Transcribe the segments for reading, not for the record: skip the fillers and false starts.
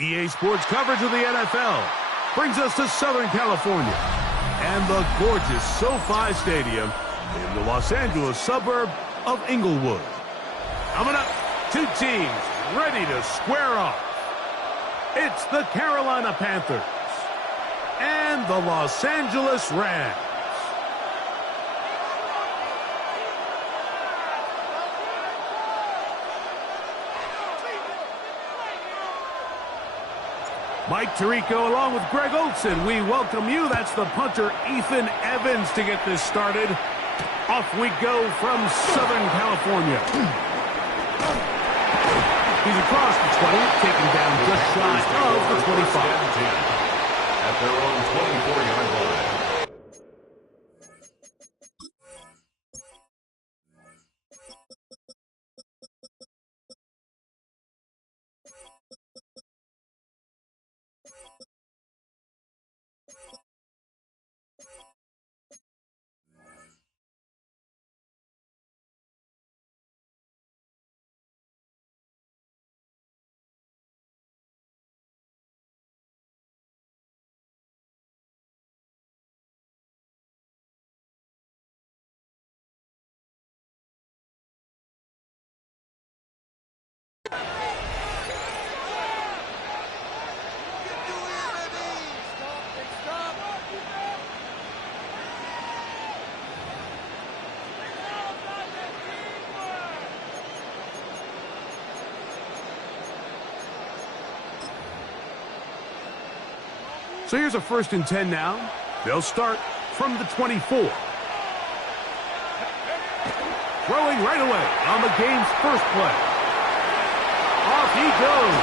EA Sports coverage of the NFL brings us to Southern California and the gorgeous SoFi Stadium in the Los Angeles suburb of Inglewood. Coming up, two teams ready to square off. It's the Carolina Panthers and the Los Angeles Rams. Mike Tirico along with Greg Olson. We welcome you. That's the punter, Ethan Evans, to get this started. Off we go from Southern California. He's across the 20, taken down just shy of the 25. At their own 24-yard line. So here's a 1st and 10 now. They'll start from the 24. Throwing right away on the game's first play. Off he goes.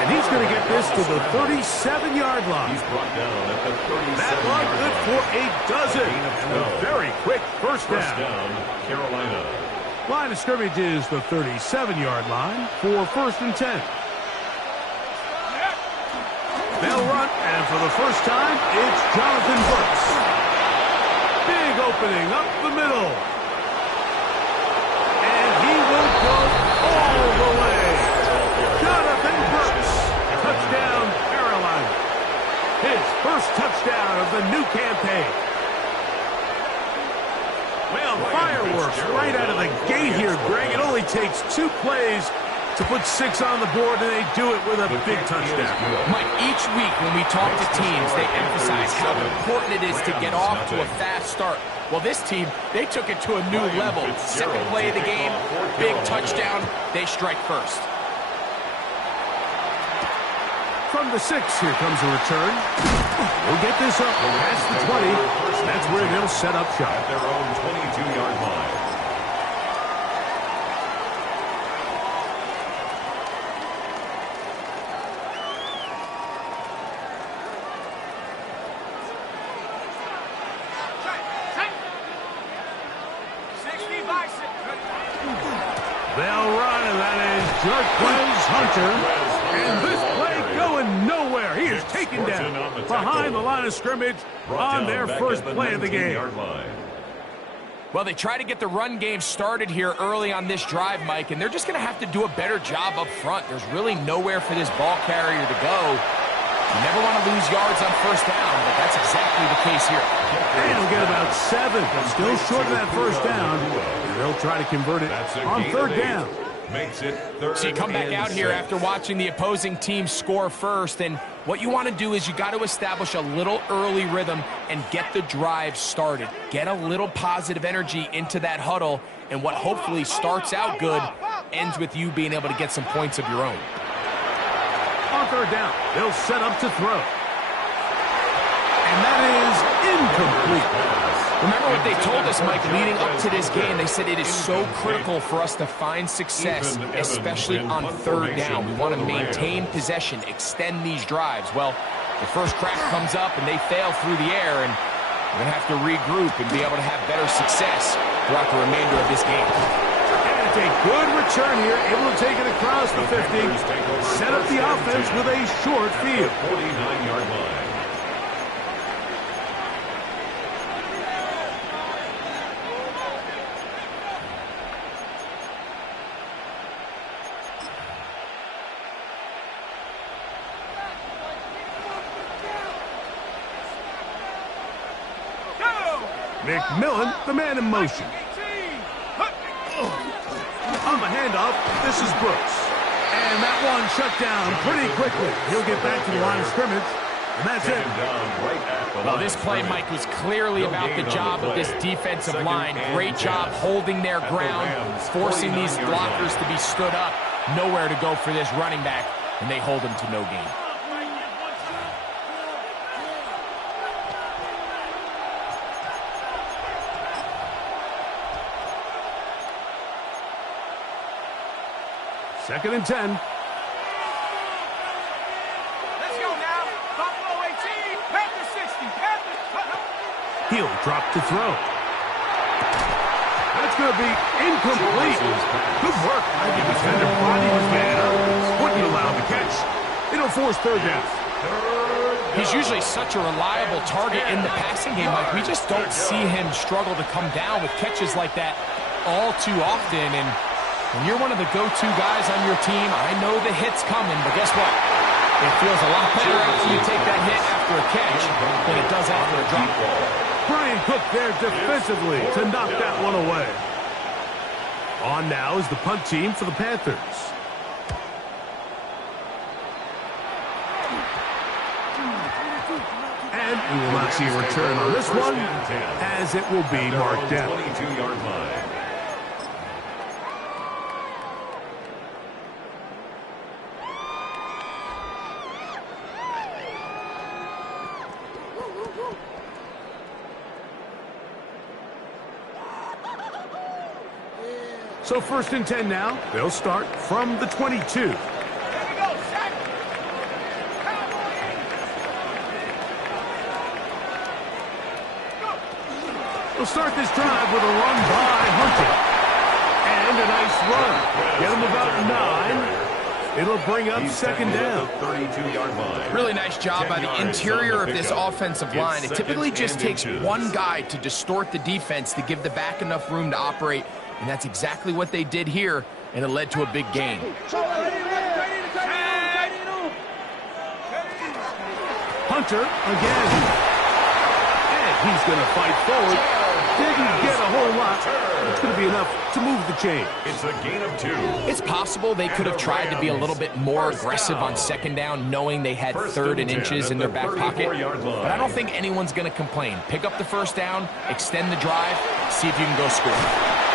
And he's going to get this to the 37-yard line. He's brought down at the 37-yard line. That one good for a dozen. And a very quick first down. First down, Carolina. Line of scrimmage is the 37-yard line for 1st and 10. They'll run, and for the first time, it's Jonathan Brooks. Big opening up the middle. And he will go all the way. Jonathan Brooks, touchdown Carolina. His first touchdown of the new campaign. Well, fireworks right out of the gate here, Greg. It only takes 2 plays to put 6 on the board, and they do it with a big touchdown. Mike, each week when we talk to teams, they emphasize how important it is to get off to a fast start. Well, this team, they took it to a new level. Second play of the game, big touchdown, they strike first. From the 6, here comes a return. We'll get this up past the 20. That's where they'll set up shop. At their own 22-yard line. They'll run, and that is Jarquez Hunter. And this play going nowhere. He is taken down behind the line of scrimmage on their first play of the game. Well, they try to get the run game started here early on this drive, Mike, and they're just going to have to do a better job up front. There's really nowhere for this ball carrier to go. You never want to lose yards on first down, but that's exactly the case here. And he'll get about 7. Still short of that first down. And they'll try to convert it on 3rd down. Makes it 3rd. So you come back out here after watching the opposing team score first, and what you want to do is you got to establish a little early rhythm and get the drive started. Get a little positive energy into that huddle, and what hopefully starts out good ends with you being able to get some points of your own. On 3rd down, they'll set up to throw. And that is incomplete. Remember what they told us, Mike, leading up to this game. They said it is so critical for us to find success, especially on 3rd down. We want to maintain possession, extend these drives. Well, the first crack comes up and they fail through the air, and we're going to have to regroup and be able to have better success throughout the remainder of this game. And it's a good return here, able to take it across the 50, set up the offense with a short field. 49-yard line. McMillan, the man in motion. On the handoff, this is Brooks. And that one shut down pretty quickly. He'll get back to the line of scrimmage, and that's it. Well, this play, Mike, was clearly about the job of this defensive line. Great job holding their ground, forcing these blockers to be stood up. Nowhere to go for this running back, and they hold him to no gain. Second and 10. Let's go now. Buffalo 18, Panther 60, Panther. He'll drop to throw. That's going to be incomplete. Good work. The defender body was man up. Wouldn't allow the catch. It'll force third down. He's usually such a reliable target in the passing game. Like, we just don't see him struggle to come down with catches like that all too often. And when you're one of the go-to guys on your team, I know the hit's coming, but guess what? It feels a lot better after you take that hit after a catch than it does after a drop ball. Brian Cook there defensively to knock that one away. On now is the punt team for the Panthers. And we will not see a return on this one, as it will be marked down. 22-yard line. So first and 10 now. They'll start from the 22. We'll start this drive with a run by Hunter. And a nice run. Get him about 9. It'll bring up second down. 32-yard line. Really nice job by the interior of this offensive line. It typically just takes one guy to distort the defense to give the back enough room to operate, and that's exactly what they did here, and it led to a big gain. Hunter again. And he's going to fight forward. Didn't get a whole lot. It's going to be enough to move the chain. It's a gain of 2. It's possible they could have tried to be a little bit more aggressive on second down, knowing they had third and inches in their back pocket. But I don't think anyone's going to complain. Pick up the first down, extend the drive, see if you can go score.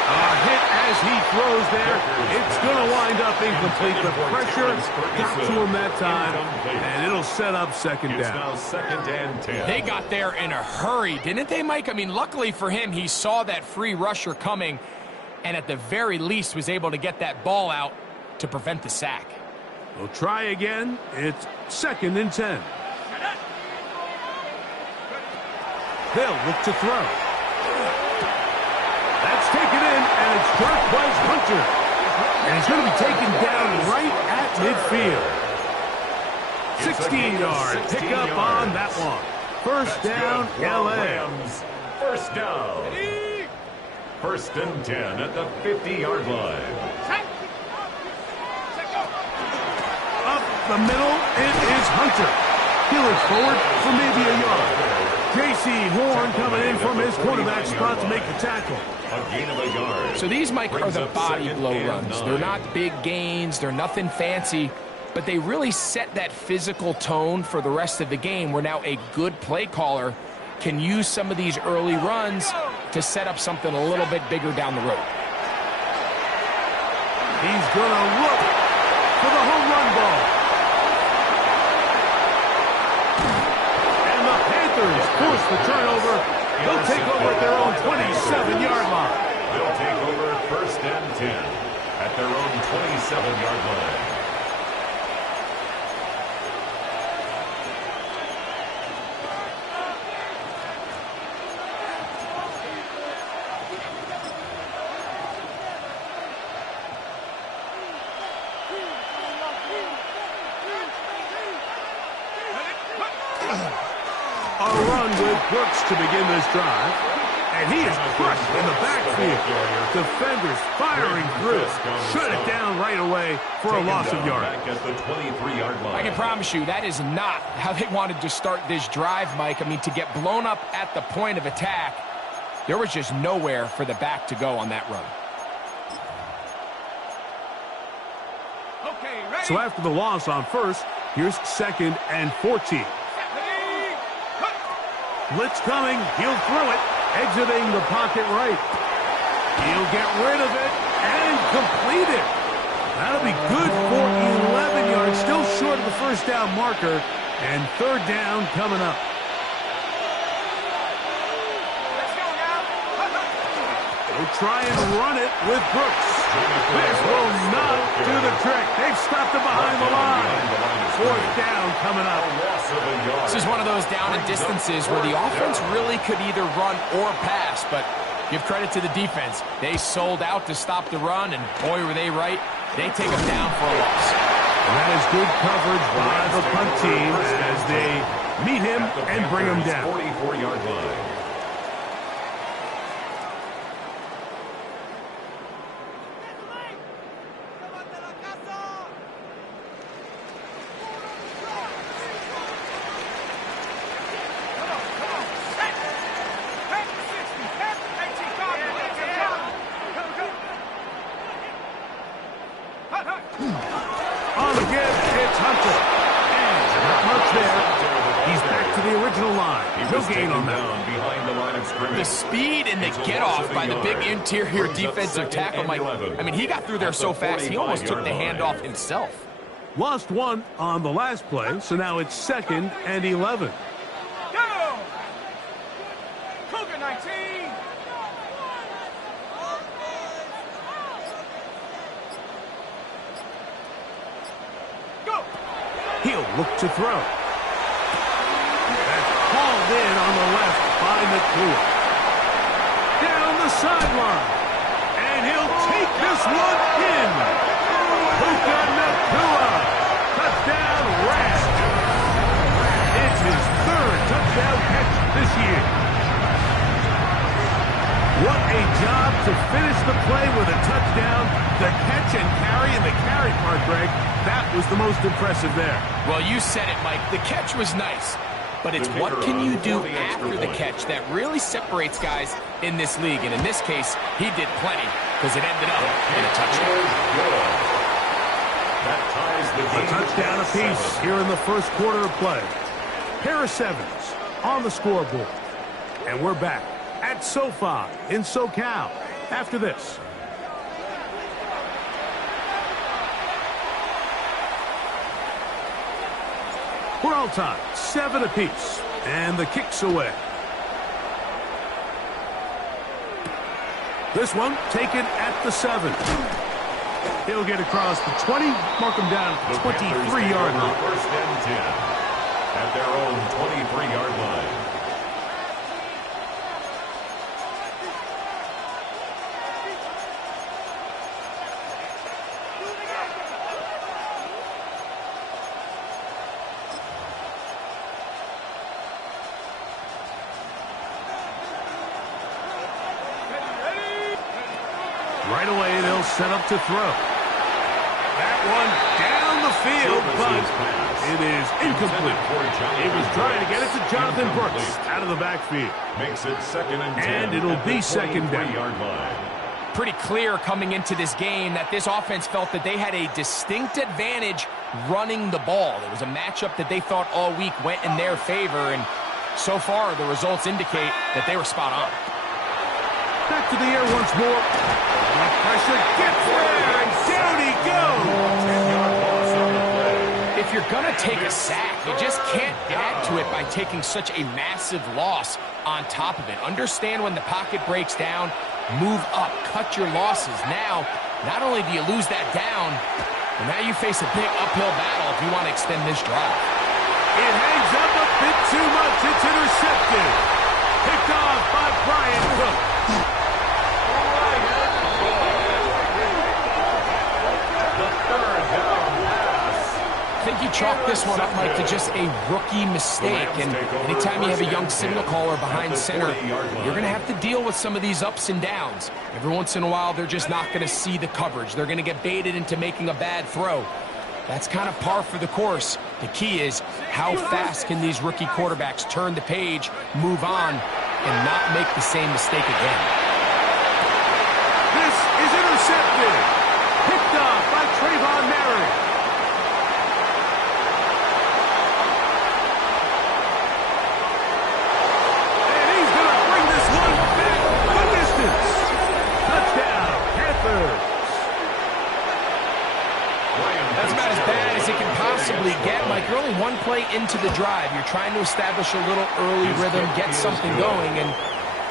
A hit as he throws there. It's going to wind up incomplete. The pressure got to him that time, and it'll set up second It's down. now second and 10. They got there in a hurry, didn't they, Mike? I mean, luckily for him, he saw that free rusher coming, and at the very least was able to get that ball out to prevent the sack. We'll try again. It's second and 10. They'll look to throw. That's taken in, and it's dropped by Hunter. And he's going to be taken down right at midfield. 16-yard pickup on that one. First down, L.A. First down. First and 10 at the 50-yard line. Up the middle, it is Hunter. He looks forward for maybe a yard. J.C. Horn coming in from his quarterback spot to make the tackle. A gain of a yard. So these, Mike, are the body blow runs. They're not big gains. They're nothing fancy. But they really set that physical tone for the rest of the game, where now a good play caller can use some of these early runs to set up something a little bit bigger down the road. He's going to look for the home run ball. And the Panthers force the turnover. They'll take over at their own 27-yard line. They'll take over first and 10 at their own 27-yard line. A run with Brooks to begin this drive. And he is crushed in the backfield. Defenders firing through. Shut it down right away for a loss of yardage. Back at the 23-yard line. I can promise you that is not how they wanted to start this drive, Mike. I mean, to get blown up at the point of attack, There was just nowhere for the back to go on that run. Okay, ready? So after the loss on first, here's 2nd and 14. Blitz coming. He'll throw it. Exiting the pocket right. He'll get rid of it and complete it. That'll be good for 11 yards. Still short of the first down marker. And 3rd down coming up. Let's go now. They'll try and run it with Brooks. This will not do the trick. They've stopped it behind the line. 4th down coming up. This is one of those down and distances where the offense really could either run or pass, but give credit to the defense. They sold out to stop the run, and boy, were they right. They take them down for a loss. And that is good coverage by the punt team as they meet him and bring him down. 44-yard line. On again, it's Hunter. And not much there. He's back to the original line. No gain on that. Behind the line of scrimmage. The speed and the get-off by the big interior defensive tackle, Mike. I mean, he got through there so fast, he almost took the handoff himself. Lost one on the last play, so now it's 2nd and 11. Go! Cougar 19. Go! He'll look to throw. That's hauled in on the left by Nakua. Down the sideline. And he'll take this one in. Puka Nakua. Touchdown, Rams. It's his 3rd touchdown catch this year. What a job to finish the play with a touchdown. The catch and carry, and the carry part, Greg, that was the most impressive there. Well, you said it, Mike. The catch was nice, but it's what can you do after the catch that really separates guys in this league. And in this case, he did plenty because it ended up in a touchdown. That ties the A game. touchdown apiece here in the first quarter of play. Harris Evans on the scoreboard. And we're back at SoFi in SoCal after this. We're all tied, 7 apiece, and the kick's away. This one taken at the 7. He'll get across the 20, mark him down at the 23-yard line. 1st and 10 at their own 23-yard line. Right away, they'll set up to throw. That one down the field, but it is incomplete. He was trying to get it to Jonathan Brooks out of the backfield. Makes it 2nd and 10. And it'll be 2nd down. 23-yard line. Pretty clear coming into this game that this offense felt that they had a distinct advantage running the ball. There was a matchup that they thought all week went in their favor, and so far the results indicate that they were spot on. Back to the air once more. The pressure gets there, and down he goes. 10-yard loss on the play. If you're going to take a sack, you just can't add to it by taking such a massive loss on top of it. Understand when the pocket breaks down, move up, cut your losses. Now, not only do you lose that down, but now you face a big uphill battle if you want to extend this drive. It hangs up a bit too much. It's intercepted. Picked off by Brian Cook. I think you chalk this one up, Mike, to just a rookie mistake. And anytime you have a young signal caller behind center, you're going to have to deal with some of these ups and downs. Every once in a while, they're just not going to see the coverage. They're going to get baited into making a bad throw. That's kind of par for the course. The key is how fast can these rookie quarterbacks turn the page, move on, and not make the same mistake again. This is intercepted. Picked up by Trayvon Merrick. And he's going to bring this one back the distance. Touchdown, Panthers. That's about as bad as it can possibly get, Mike. You're only one play into the drive. You're trying to establish a little early rhythm, get something going, and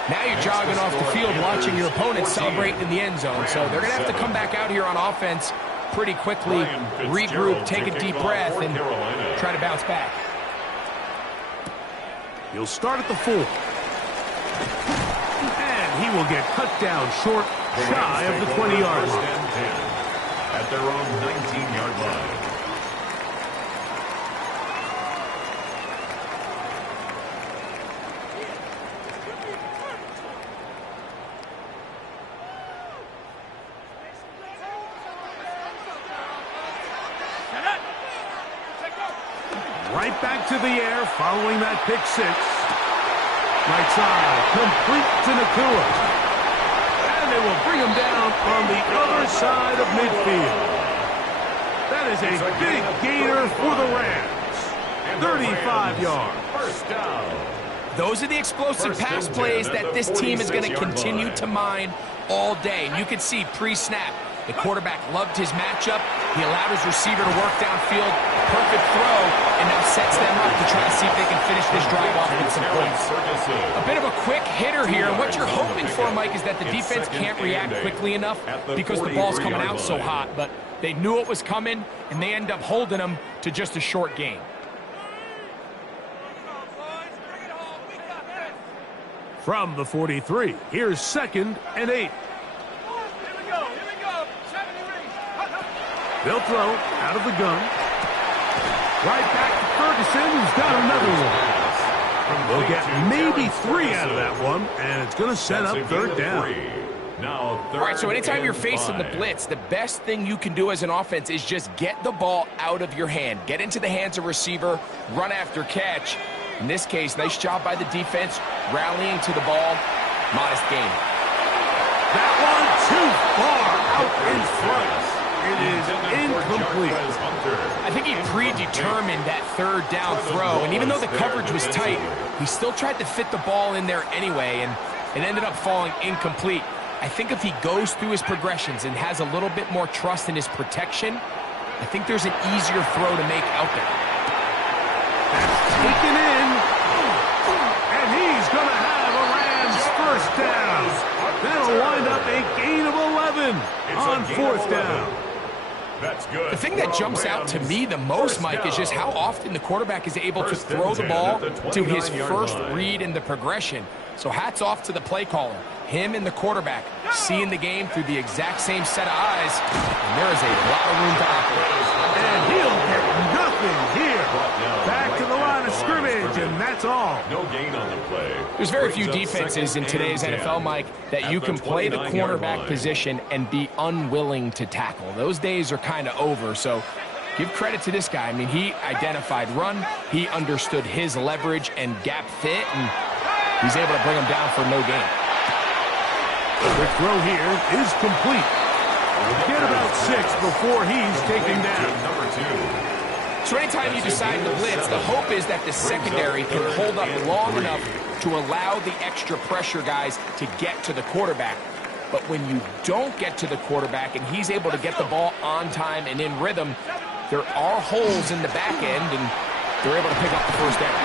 now you're jogging off the field watching your opponent celebrating in the end zone. So they're going to have to come back out here on offense pretty quickly, regroup, take a deep breath, and try to bounce back. He'll start at the 4. And he will get cut down short, shy of the 20-yard line. At their own 19-yard line. Right back to the air following that pick 6. Right side, complete to Nacua. And they will bring him down on the other side of midfield. That is a big gainer for the Rams. 35 yards. First down. Those are the explosive pass plays that this team is going to continue to mine all day. And you can see pre-snap, the quarterback loved his matchup. He allowed his receiver to work downfield. Perfect throw, and now sets them up to try to see if they can finish this drive off with some points. A bit of a quick hitter here. And what you're hoping for, Mike, is that the defense can't react quickly enough because the ball's coming out so hot. But they knew it was coming, and they end up holding them to just a short gain. From the 43, here's 2nd and 8. They'll throw out of the gun. Right back to Ferguson, who's got another one. They'll get maybe 3 out of that one, and it's going to set up 3rd down. All right, so anytime you're facing the blitz, the best thing you can do as an offense is just get the ball out of your hand. Get into the hands of receiver, run after catch. In this case, nice job by the defense, rallying to the ball. Modest gain. That one too far out in front. It is incomplete. I think he predetermined that 3rd down throw, and even though the coverage was tight, he still tried to fit the ball in there anyway, and it ended up falling incomplete. I think if he goes through his progressions and has a little bit more trust in his protection, I think there's an easier throw to make out there. That's taken in, and he's going to have a Rams 1st down. That'll wind up a gain of 11 on 4th down. That's good. The thing that jumps out to me the most, Mike, is just how often the quarterback is able to throw the ball to his first read in the progression. So hats off to the play caller. Him and the quarterback seeing the game through the exact same set of eyes, and there is a lot of room to operate. And he'll get nothing here. Back to the line of scrimmage, and that's all. No gain on the play. There's very few defenses in today's NFL, Mike, that you can play the cornerback position and be unwilling to tackle. Those days are kind of over, so give credit to this guy. I mean, he identified run, he understood his leverage and gap fit, and he's able to bring him down for no gain. The throw here is complete. We'll get about 6 before he's taken down. Number 2. So anytime you decide to blitz, the hope is that the secondary can hold up long enough to allow the extra pressure guys to get to the quarterback. But when you don't get to the quarterback and he's able to get the ball on time and in rhythm, there are holes in the back end, and they're able to pick up the 1st down.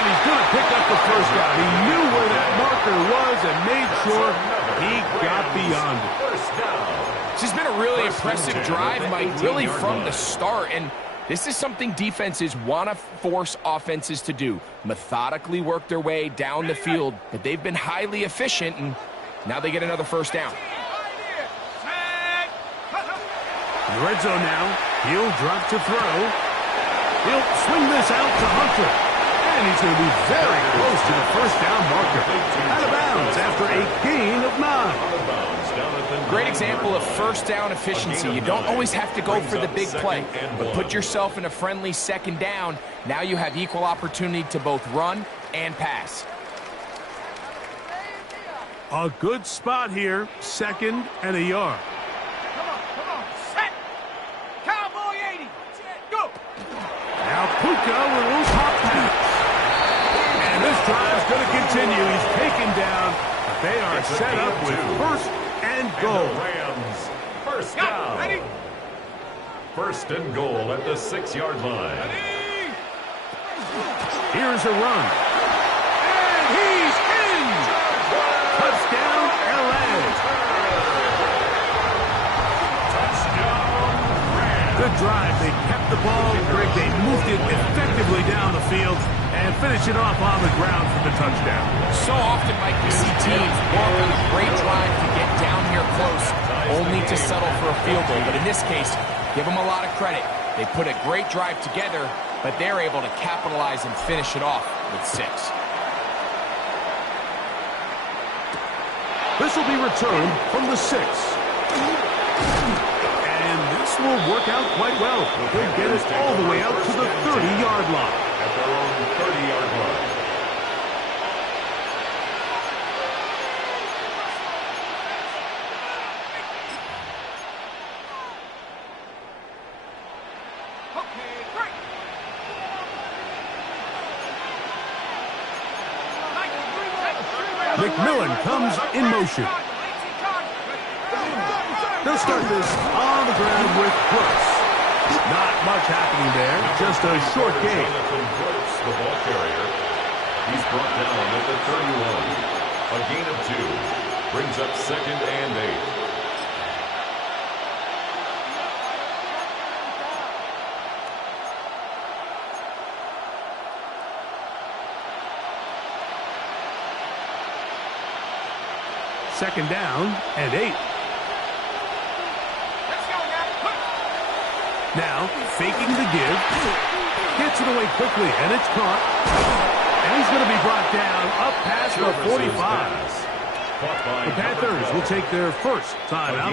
And he's going to pick up the 1st down. He knew where that marker was and made sure he got beyond it. First down. This has been a really impressive drive, Mike, really from the start. And this is something defenses want to force offenses to do. Methodically work their way down the field. But they've been highly efficient, and now they get another 1st down. In the red zone now, he'll drop to throw. He'll swing this out to Hunter. And he's going to be very close to the 1st down marker. Out of bounds after a gain of 9. Great example of 1st down efficiency. You don't always have to go for the big play, but put yourself in a friendly 2nd down. Now you have equal opportunity to both run and pass. A good spot here, 2nd and a yard. Come on, set. Cowboy 80. Go. Now Puka with a little pop pass. And this drive's going to continue. He's taken down, but they are set up with 1st and goal. And the Rams, first down. Ready? 1st and goal at the 6-yard line. Ready? Here's a run. And he's in! Touchdown, LA. Touchdown, Rams. Good drive. They kept the ball. Greg, they moved it effectively down the field and finish it off on the ground for the touchdown. So often, Mike, we see teams work on a great drive to get down here close, only to settle for a field goal. But in this case, give them a lot of credit. They put a great drive together, but they're able to capitalize and finish it off with 6. This will be returned from the 6. And this will work out quite well. They'll get it all the way out to the 30-yard line. At their own 30-yard line. Okay, great. McMillan comes in motion. They'll start this on the ground with Brooks. Not much happening there, just a short gain. Jonathan Brooks, the ball carrier. He's brought down at the 31. A gain of 2. Brings up 2nd and 8. Second down and 8. Let's go now. Now, faking the give. Gets it away quickly, and it's caught. And he's going to be brought down up past the 45. The Panthers will take their first timeout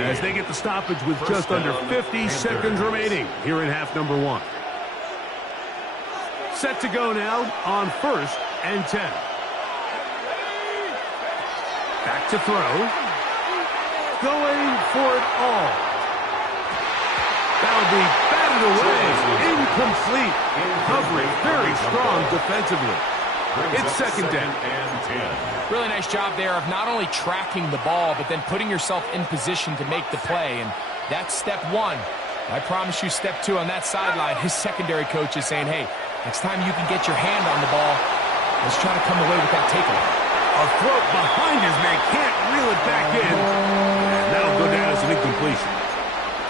as they get the stoppage with just under 50 seconds remaining here in half number 1. Set to go now on 1st and 10. Back to throw. Going for it all. That'll be batted away. Incomplete. Covering very strong defensively. It's 2nd down. And 10. Really nice job there of not only tracking the ball, but then putting yourself in position to make the play. And that's step 1. I promise you step 2 on that sideline. His secondary coach is saying, hey, next time you can get your hand on the ball, let's try to come away with that takeaway. A throw behind his man, can't reel it back in. And that'll go down as an incompletion.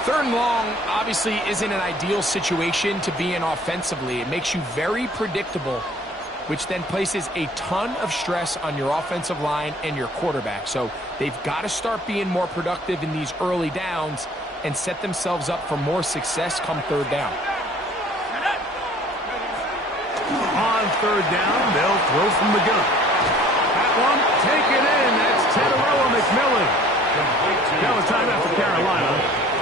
3rd and long obviously isn't an ideal situation to be in offensively. It makes you very predictable, which then places a ton of stress on your offensive line and your quarterback. So they've got to start being more productive in these early downs and set themselves up for more success come 3rd down. On 3rd down, they'll throw from the gun. That one, take it in. That's Teteroa McMillan. Now a timeout for Carolina.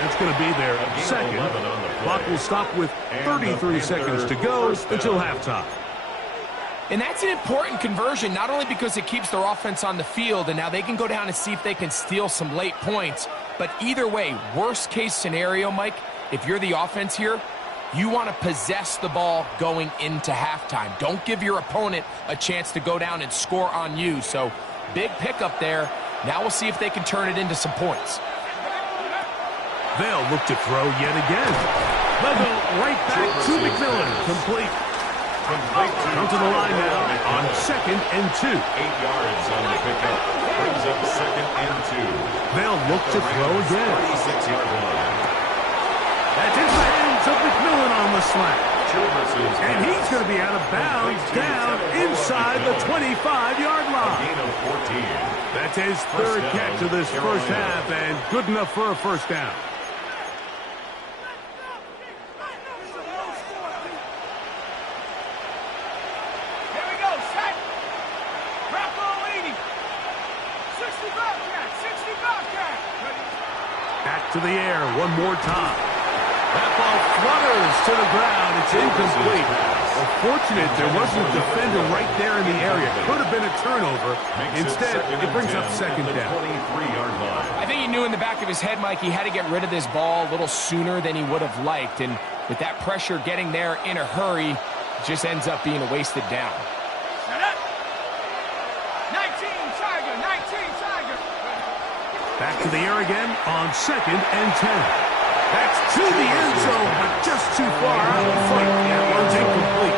It's going to be their 2nd. Clock will stop with 33 seconds to go until halftime. And that's an important conversion, not only because it keeps their offense on the field, and now they can go down and see if they can steal some late points. But either way, worst case scenario, Mike, if you're the offense here, you want to possess the ball going into halftime. Don't give your opponent a chance to go down and score on you. So big pickup there. Now we'll see if they can turn it into some points. They'll look to throw yet again. They'll go right back to McMillan. Complete. Come to the line now on 2nd and 2. 8 yards on the pickup. Brings up 2nd and 2. They'll look to throw again. 36-yard line. That's into the hands of McMillan on the slant. And he's going to be out of bounds down inside the 25-yard line. Gain of 14. That's his 3rd catch of this first half, and good enough for a first down. Here we go, set. Drop ball 80. 60 Bobcat, 60 Bobcat. Back to the air one more time. That ball flutters to the ground. It's incomplete. Well, fortunate there wasn't a defender right there in the area. Could have been a turnover. Instead, it brings up second down. 23-yard line. I think he knew in the back of his head, Mike, he had to get rid of this ball a little sooner than he would have liked. And with that pressure getting there in a hurry, it just ends up being a wasted down. Set up. 19 Tiger, 19 Tiger. Back to the air again on 2nd and 10. That's to the end zone, but just too far out in front. That one's incomplete.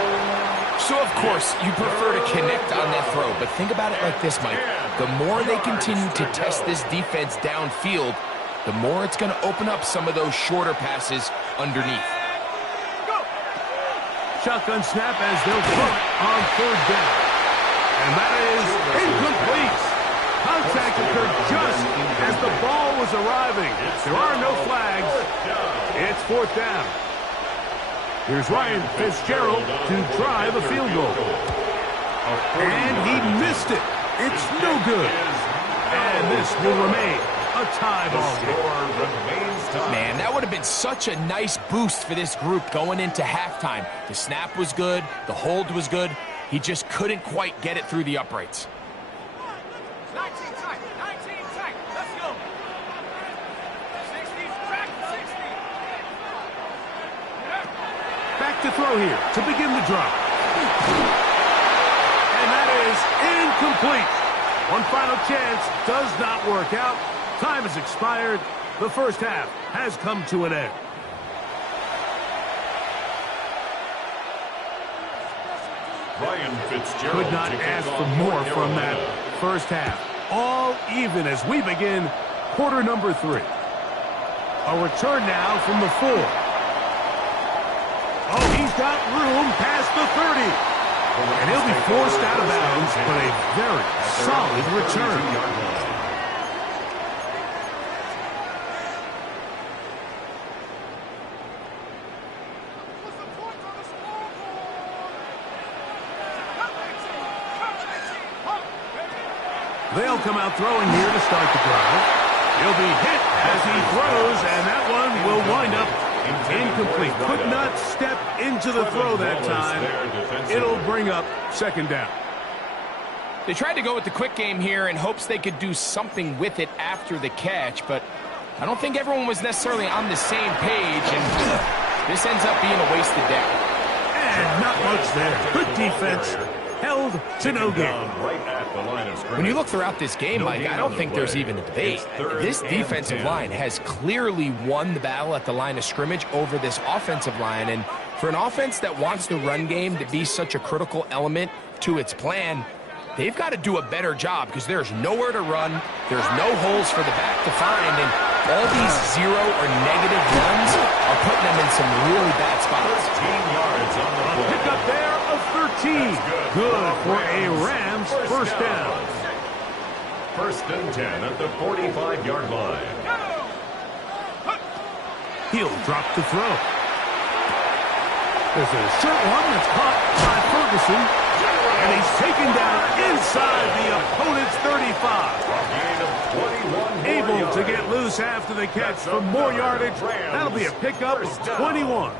So, of course, you prefer to connect on that throw, but think about it like this, Mike. The more they continue to test this defense downfield, the more it's going to open up some of those shorter passes underneath. Shotgun snap as they'll throw it on 3rd down. And that is incomplete. Contact occurred just as the ball was arriving. There are no flags. It's 4th down. Here's Ryan Fitzgerald to try the field goal. And he missed it. It's no good. And this will remain a tie ball game. Man, that would have been such a nice boost for this group going into halftime. The snap was good. The hold was good. He just couldn't quite get it through the uprights. 19 tight, 19 tight. Let's go. 60, track 60. Back to throw here to begin the drive. And that is incomplete. One final chance does not work out. Time has expired. The first half has come to an end. Ryan Fitzgerald Could not ask for more from that first half. All even as we begin quarter number 3. A return now from the 4. Oh, he's got room past the 30. And he'll be forced out of bounds, but a very solid return. They'll come out throwing here to start the drive. He'll be hit as he throws, and that one will wind up incomplete. Could not step into the throw that time. It'll bring up 2nd down. They tried to go with the quick game here in hopes they could do something with it after the catch, but I don't think everyone was necessarily on the same page, and this ends up being a wasted down. And not much there. Good defense. Held to no gain. When you look throughout this game, Mike, I don't think there's even a debate. This defensive line has clearly won the battle at the line of scrimmage over this offensive line. And for an offense that wants the run game to be such a critical element to its plan, they've got to do a better job because there's nowhere to run. There's no holes for the back to find. And all these 0 or negative runs are putting them in some really bad spots. 15 yards on the play. Pick up there of 13. Good for a Rams first down. 1st and 10 at the 45-yard line. He'll drop the throw. There's a short one that's caught by Ferguson. And he's taken down inside the opponent's 35. Able to get loose after the catch for more yardage. That'll be a pickup of 21.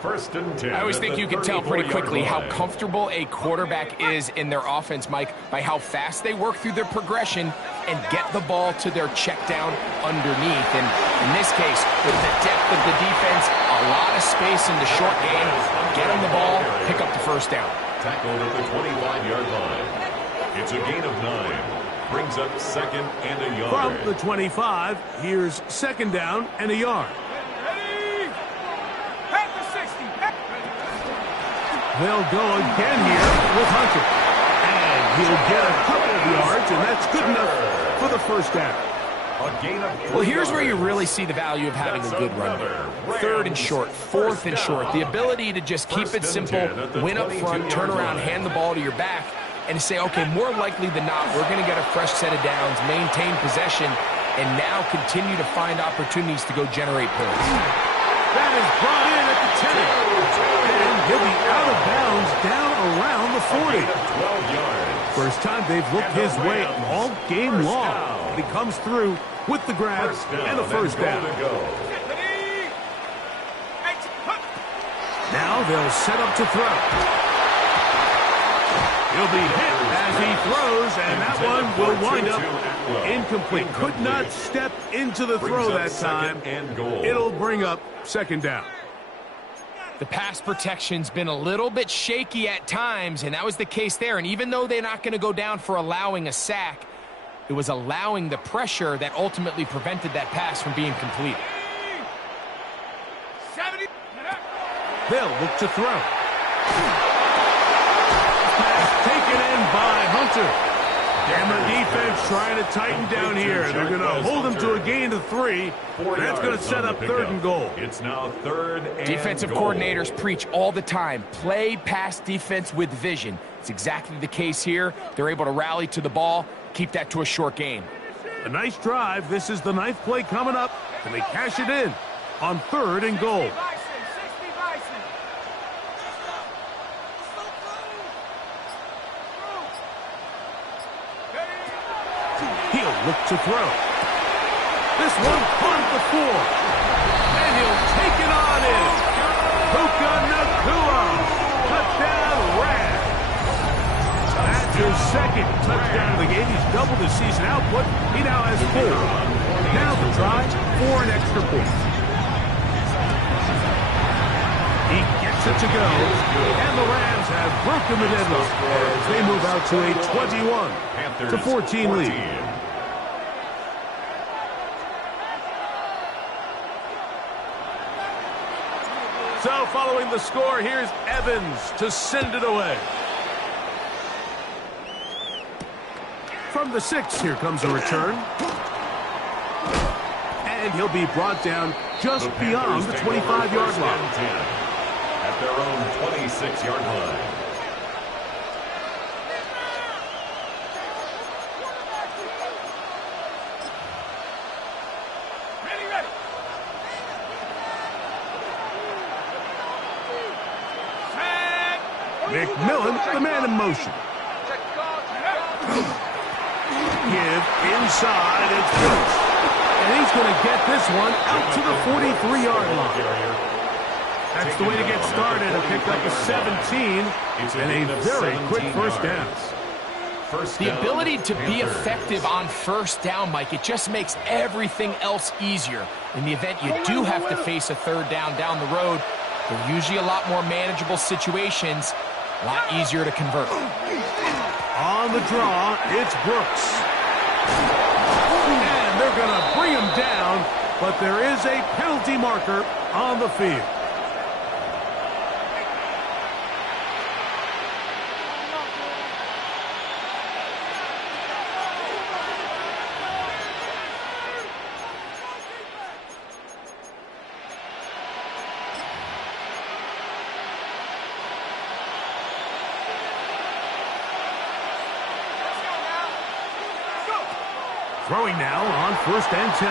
1st and 10. I always think you can tell pretty quickly how comfortable a quarterback is in their offense, Mike, by how fast they work through their progression and get the ball to their check down underneath. And in this case, with the depth of the defense, a lot of space in the short game, get them the ball, pick up the first down. Tackled at the 25-yard line. It's a gain of 9. Brings up 2nd and a yard. From the 25, here's 2nd down and a yard. Ready? Head to 60. They'll go again here with Hunter. And he'll get a couple of yards, and that's good enough for the first down. A gain of Well, here's where you really see the value of having a good run there. 3rd and short, 4th and short. The ability to just keep it simple, win up front, turn around, hand the ball to your back, and say, okay, more likely than not, we're going to get a fresh set of downs, maintain possession, and now continue to find opportunities to go generate points. That is brought in at the 10. And he'll be out of bounds down around the 40. 12 yards. First time they've looked his way all game long. He comes through with the grab and a first down. Now now they'll set up to throw. He'll be hit as he throws, and that one will wind up incomplete. Could not step into the throw that time. It'll bring up second down. The pass protection's been a little bit shaky at times, and that was the case there. And even though they're not going to go down for allowing a sack, it was allowing the pressure that ultimately prevented that pass from being complete. They'll look to throw. Pass taken in by Hunter. And the defense trying to tighten down here. They're going to hold him to a gain of 3. That's going to set up 3rd and goal. It's now 3rd and Defensive goal. coordinators preach all the time. Play pass defense with vision. It's exactly the case here. They're able to rally to the ball, keep that to a short gain. A nice drive. This is the 9th play coming up. And they cash it in on 3rd and goal. He'll look to throw. This one on the 4. And he'll take it on in. Puka Nacua. Touchdown, Rams. That's his 2nd touchdown of the game. He's doubled his season output. He now has 4. Now the try for an extra point. He gets it to go. And the Rams have broken the deadlock as they move out to a 21-14 lead. So following the score, here's Evans to send it away. From the 6, here comes a return. And he'll be brought down just beyond the 25-yard line. At their own 26-yard line. McMillan, the man in motion. Give inside, it's Brooks. And he's going to get this one out to the 43-yard line. That's the way to get started. A pick up of 17 and a very quick first down. The ability to be effective on first down, Mike, it just makes everything else easier. In the event you do have to face a 3rd down the road, they're usually a lot more manageable situations, a lot easier to convert. On the draw, it's Brooks. And they're going to bring him down, but there is a penalty marker on the field. Throwing now on 1st and 10.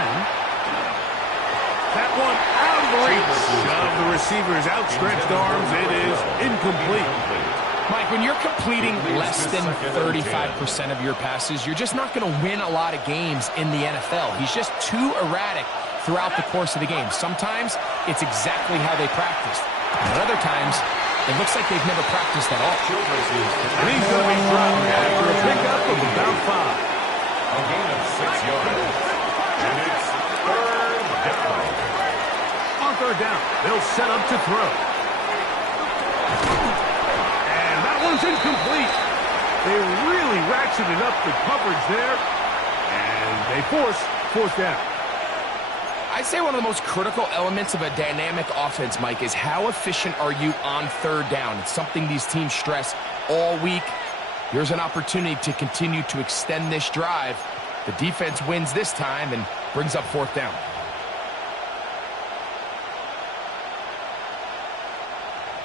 That one out of the reach of the receiver's outstretched arms. It is incomplete. Mike, when you're completing less than 35% of your passes, you're just not going to win a lot of games in the NFL. He's just too erratic throughout the course of the game. Sometimes it's exactly how they practiced. And other times, it looks like they've never practiced at all. And he's going to be dropped after a pickup of about 5. A gain of 6 yards. And it's 3rd down. On 3rd down, they'll set up to throw. And that one's incomplete. They really ratcheted up the coverage there. And they force 4th down. I'd say one of the most critical elements of a dynamic offense, Mike, is how efficient are you on 3rd down? It's something these teams stress all week. Here's an opportunity to continue to extend this drive. The defense wins this time and brings up 4th down.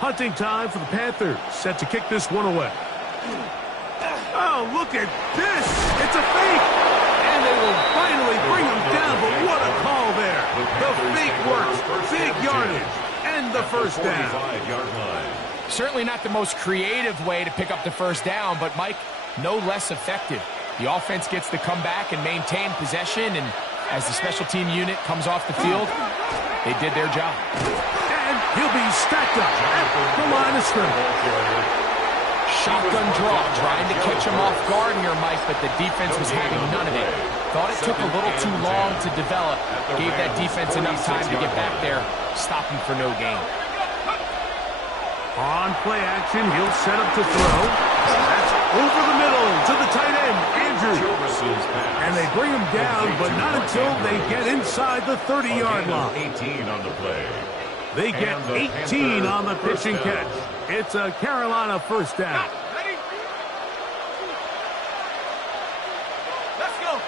Hunting time for the Panthers, set to kick this one away. Oh, look at this! It's a fake! And they will finally bring him down, but what a call there! The fake works, big yardage, and the 1st down. 45-yard line. Certainly not the most creative way to pick up the 1st down, but, Mike, no less effective. The offense gets to come back and maintain possession, and as the special team unit comes off the field, they did their job. And He'll be stacked up at the line of scrimmage. Shotgun draw, trying to catch him off guard here, Mike, but the defense was having none of it. Thought it took a little too long to develop. Gave that defense enough time to get back there. Stop him for no gain. On play action, he'll set up to throw. That's over the middle to the tight end, Andrews. And they bring him down, but not until they get inside the 30-yard line. 18 on the play. They get 18 on the pitch and catch. It's a Carolina first down. Ready? Let's go.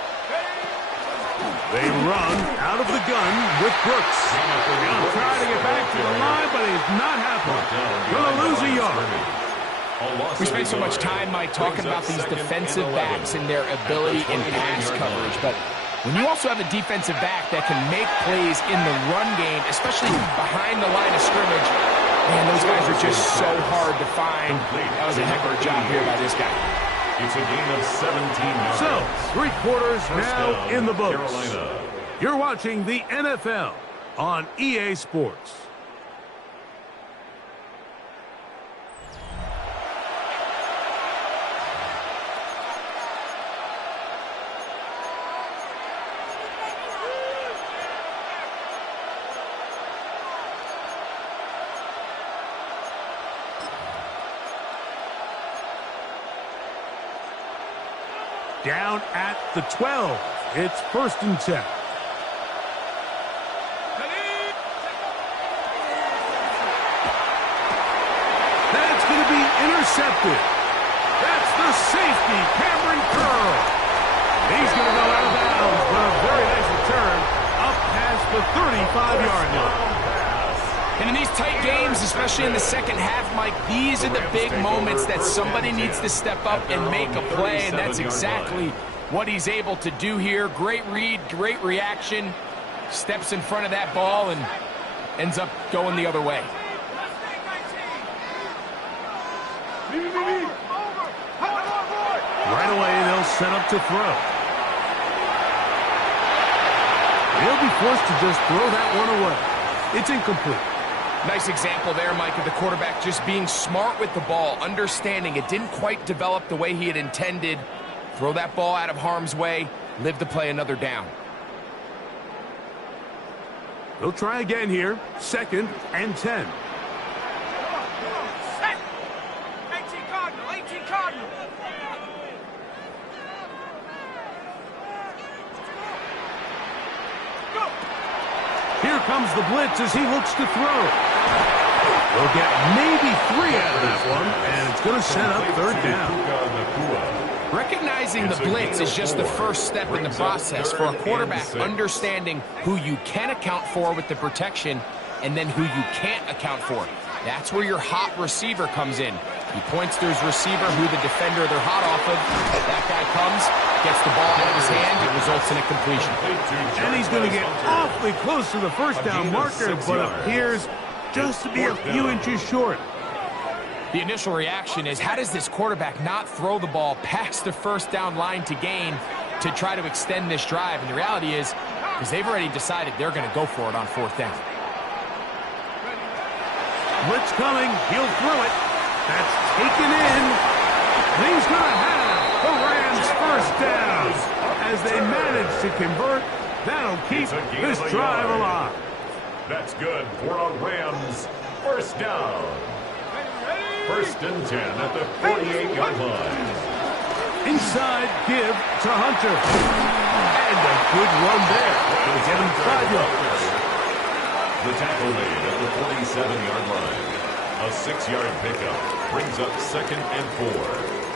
They run out of the gun with Brooks. He'll try to get back to the line, but he's not happening. Gonna lose a yard. We spend so much time, Mike, talking about these defensive backs and their ability in pass coverage, but when you also have a defensive back that can make plays in the run game, especially behind the line of scrimmage, man, those guys are just so hard to find. That was a heck of a job here by this guy. It's a gain of 17 yards. So, 3 quarters now in the books. Carolina. You're watching the NFL on EA Sports. Down at the 12. It's 1st and 10. That's going to be intercepted. That's the safety, Cameron Curl. He's going to go out of bounds, but a very nice return up past the 35-yard line. And in these tight games, especially in the second half, Mike, these are the big moments that somebody needs to step up and make a play, and that's exactly what he's able to do here. Great read, great reaction, steps in front of that ball and ends up going the other way. Right away, they'll set up to throw. He'll be forced to just throw that one away. It's incomplete. Nice example there, Mike, of the quarterback just being smart with the ball, understanding it didn't quite develop the way he had intended. Throw that ball out of harm's way, live to play another down. They'll try again here. 2nd and 10. Set. 18 Cardinal, 18 Cardinal. Go. Here comes the blitz as he looks to throw. They'll get maybe 3 out of that one, and it's going to set up 3rd down. Recognizing the blitz is just the first step in the process for a quarterback understanding who you can account for with the protection and then who you can't account for. That's where your hot receiver comes in. He points to his receiver, who the defender they're hot off of. That guy comes, gets the ball out of his hand, it results in a completion. And he's going to get awfully close to the first down marker, but appears just to be a few inches short. The initial reaction is, how does this quarterback not throw the ball past the 1st down line to gain to try to extend this drive? And the reality is, because they've already decided they're going to go for it on 4th down. Blitz coming, he'll throw it. That's taken in. And he's going to have the Rams 1st down. As they manage to convert, that'll keep this drive alive. That's good for a Rams 1st down. 1st and 10 at the 48-yard line. Inside, give to Hunter. And a good run there. They'll get him 5 yards. The tackle made at the 47-yard line. A 6-yard pickup brings up 2nd and 4.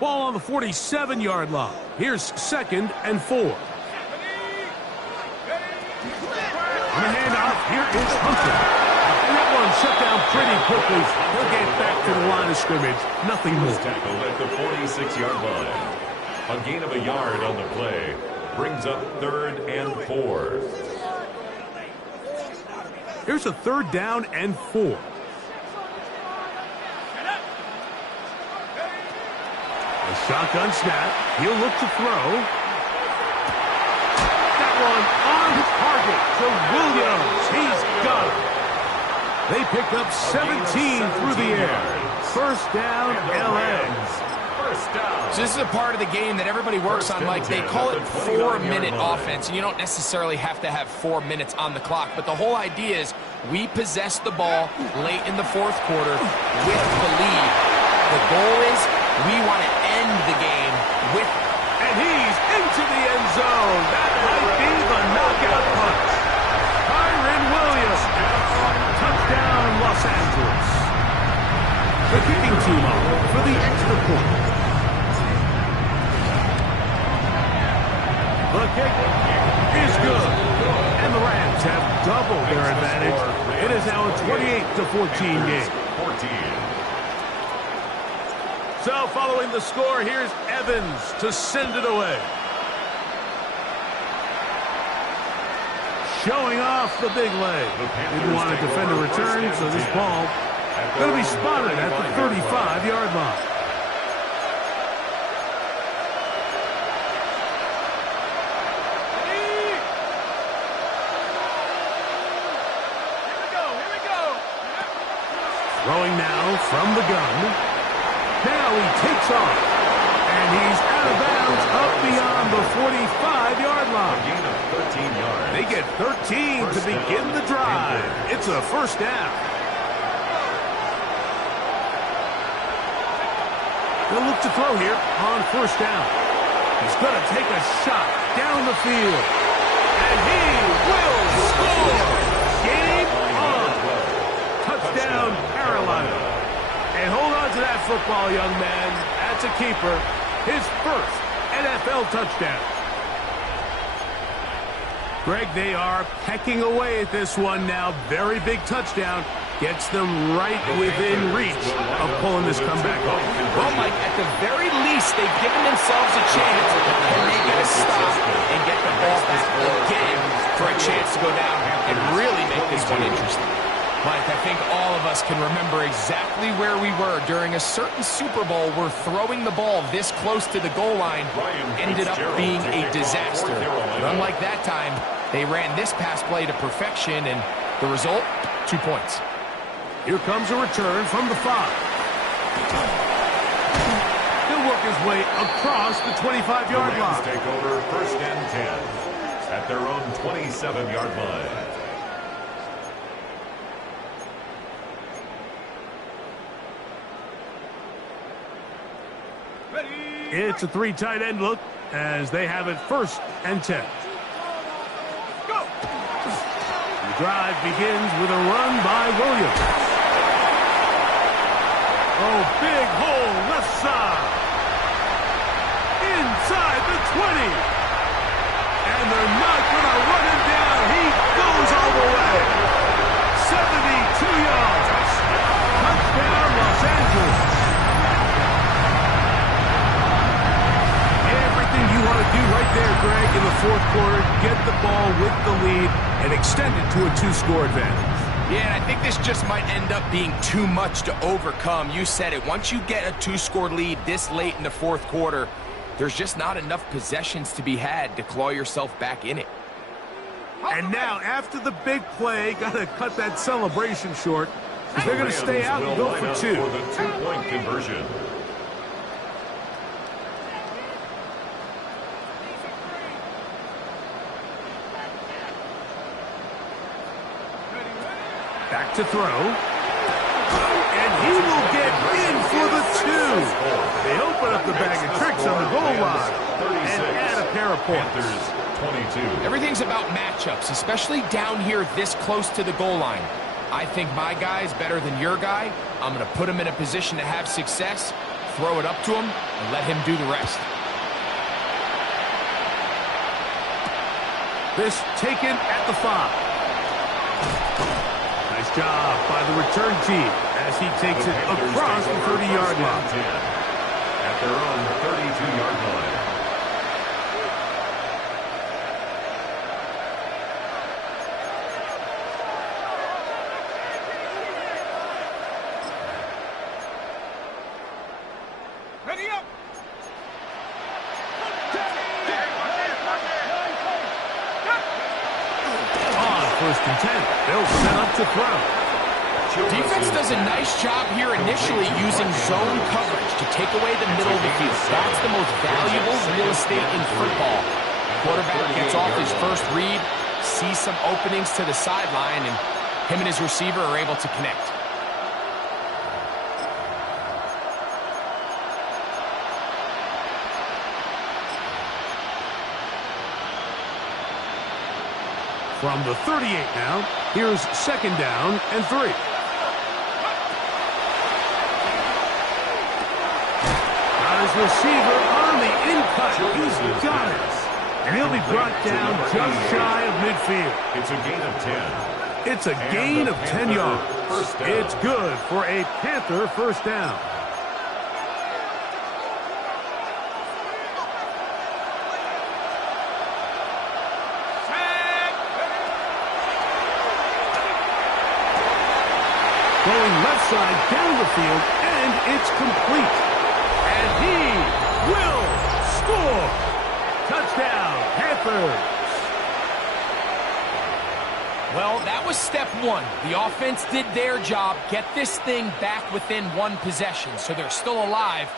Ball on the 47-yard line. Here's 2nd and 4. On the handoff, here is Hunter. And that one shut down pretty quickly. He'll get back to the line of scrimmage. Nothing more. Tackled at the 46-yard line. A gain of a yard on the play brings up 3rd and 4. Here's a 3rd down and 4. A shotgun snap. He'll look to throw. That one on target to Williams. He's got it. They pick up 17 through the air. First down, LA. So this is a part of the game that everybody works on, Mike. They call it 4-minute offense, and you don't necessarily have to have 4 minutes on the clock. But the whole idea is we possess the ball late in the fourth quarter with the lead. The goal is we want to end the game with it. And he's into the end zone. That might be the knockout punch. Kyren Williams. Touchdown, Los Angeles. The kicking team on for the extra point. The kick is good. And the Rams have doubled their advantage. It is now a 28-14 game. So following the score, here's Evans to send it away. Showing off the big leg. Didn't want to defend a return, so this ball going to be spotted at the 35-yard line. Throwing now from the gun. Now he takes off. And he's out of bounds up beyond the 45-yard line. Gain of 13 yards. They get 13 to begin the drive. It's a first down. They'll look to throw here on first down. He's going to take a shot down the field. And he will score. Game on. Touchdown, Carolina. And hold on to that football, young man. That's a keeper. His first NFL touchdown. Greg, they are pecking away at this one now. Very big touchdown. Gets them right within reach of pulling this comeback off. Well, Mike, at the very least, they've given themselves a chance. Can they get a stop and get the ball back again for a chance to go down and really make this one interesting? Mike, I think all of us can remember exactly where we were during a certain Super Bowl where throwing the ball this close to the goal line ended up being a disaster. But unlike that time, they ran this pass play to perfection, and the result, 2 points. Here comes a return from the 5. He'll work his way across the 25-yard line. Take over first and 10 at their own 27-yard line. It's a 3 tight end look as they have it first and 10. Go! The drive begins with a run by Williams. Oh, big hole left side. Inside the 20. And they're not going to run him down. He goes all the way. 72 yards. Touchdown, Los Angeles. Everything you want to do right there, Greg, in the fourth quarter, get the ball with the lead and extend it to a 2-score advantage. Yeah, and I think this just might end up being too much to overcome. You said it. Once you get a 2-score lead this late in the fourth quarter, there's just not enough possessions to be had to claw yourself back in it. And now, after the big play, got to cut that celebration short, because they're going to stay out and go for 2. For the 2-point conversion. Back to throw. And he will get in for the 2. They open up the bag of tricks on the goal line and add a pair of points. 22. Everything's about matchups, especially down here this close to the goal line. I think my guy's better than your guy. I'm going to put him in a position to have success, throw it up to him, and let him do the rest. This taken at the 5. Nice job by the return team as he takes it across the 30-yard line. At their own 32-yard line. Ready up! to throw. Defense does a nice job here initially using zone coverage to take away the middle of the field. That's the most valuable real estate in football. Quarterback gets off his first read, sees some openings to the sideline, and him and his receiver are able to connect. From the 38 now, here's 2nd down and 3. Got his receiver on the in-cut. He's got it. And he'll be brought down just shy of midfield. It's a gain of 10. It's a gain of 10 yards. It's good for a Panther first down. Going left side down the field, and it's complete. And he will score. Touchdown, Panthers. Well, that was step one. The offense did their job, get this thing back within one possession, so they're still alive.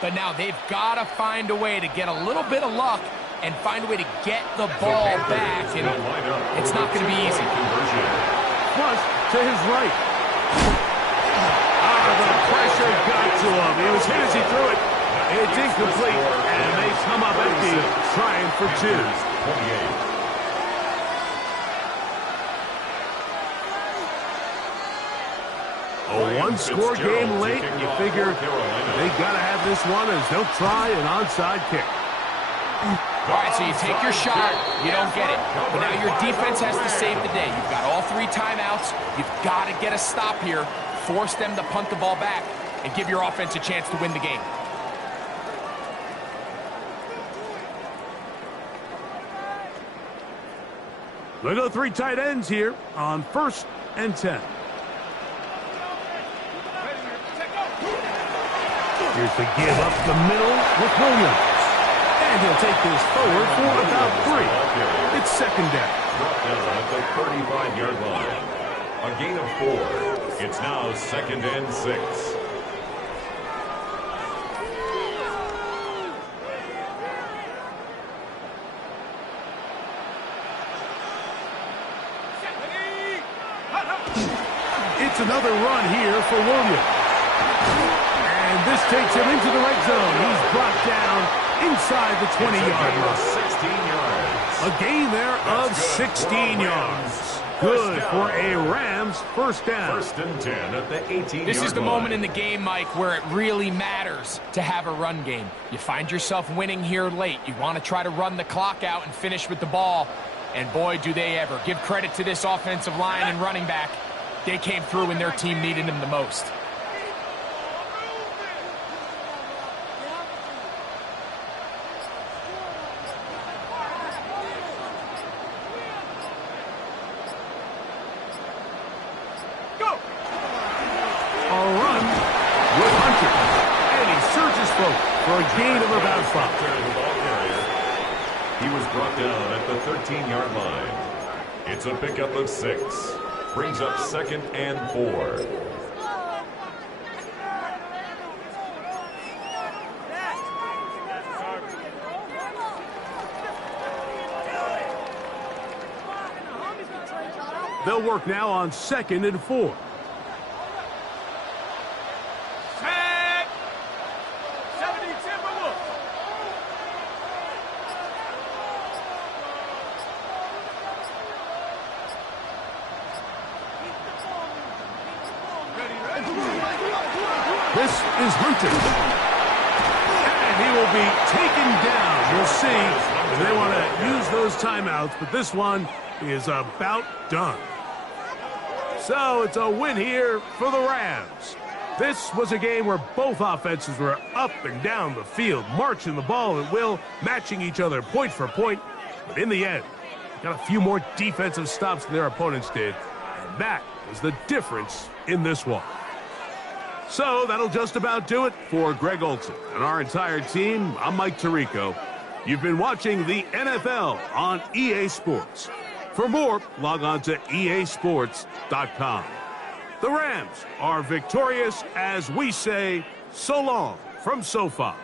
But now they've got to find a way to get a little bit of luck and find a way to get the ball back, and it's not going to be easy. Plus, to his right. The pressure got to him. He was hit as he threw it. It's incomplete, and they come up empty, trying for 2. A one-score game late, and you figure they got to have this one as they'll try an onside kick. All right, so you take your shot, you don't get it. But now your defense has to save the day. You've got all 3 timeouts. You've got to get a stop here, force them to punt the ball back, and give your offense a chance to win the game. They go 3 tight ends here on 1st and 10. Here's the give up the middle with Williams. And he'll take this forward for about 3. It's 2nd down. Brought down at the 35-yard line. A gain of 4. It's now 2nd and 6. It's another run here for Williams. And this takes him into the red zone. He's brought down inside the 20-yard line. 16 yards. A gain there of 16 yards. Good for a Rams first down. 1st and 10 at the 18-yard line. This is the moment in the game, Mike, where it really matters to have a run game. You find yourself winning here late. You want to try to run the clock out and finish with the ball. And boy, do they ever. Give credit to this offensive line and running back. They came through when their team needed them the most. For a gain of about 5. He was brought down at the 13-yard line. It's a pickup of 6. Brings up 2nd and 4. They'll work now on 2nd and 4. This is Hunter. And he will be taken down. We'll see if they want to use those timeouts, but this one is about done. So it's a win here for the Rams. This was a game where both offenses were up and down the field, marching the ball at will, matching each other point for point. But in the end, got a few more defensive stops than their opponents did. And that was the difference in this one. So that'll just about do it for Greg Olsen and our entire team. I'm Mike Tirico. You've been watching the NFL on EA Sports. For more, log on to easports.com. The Rams are victorious as we say so long from SoFi.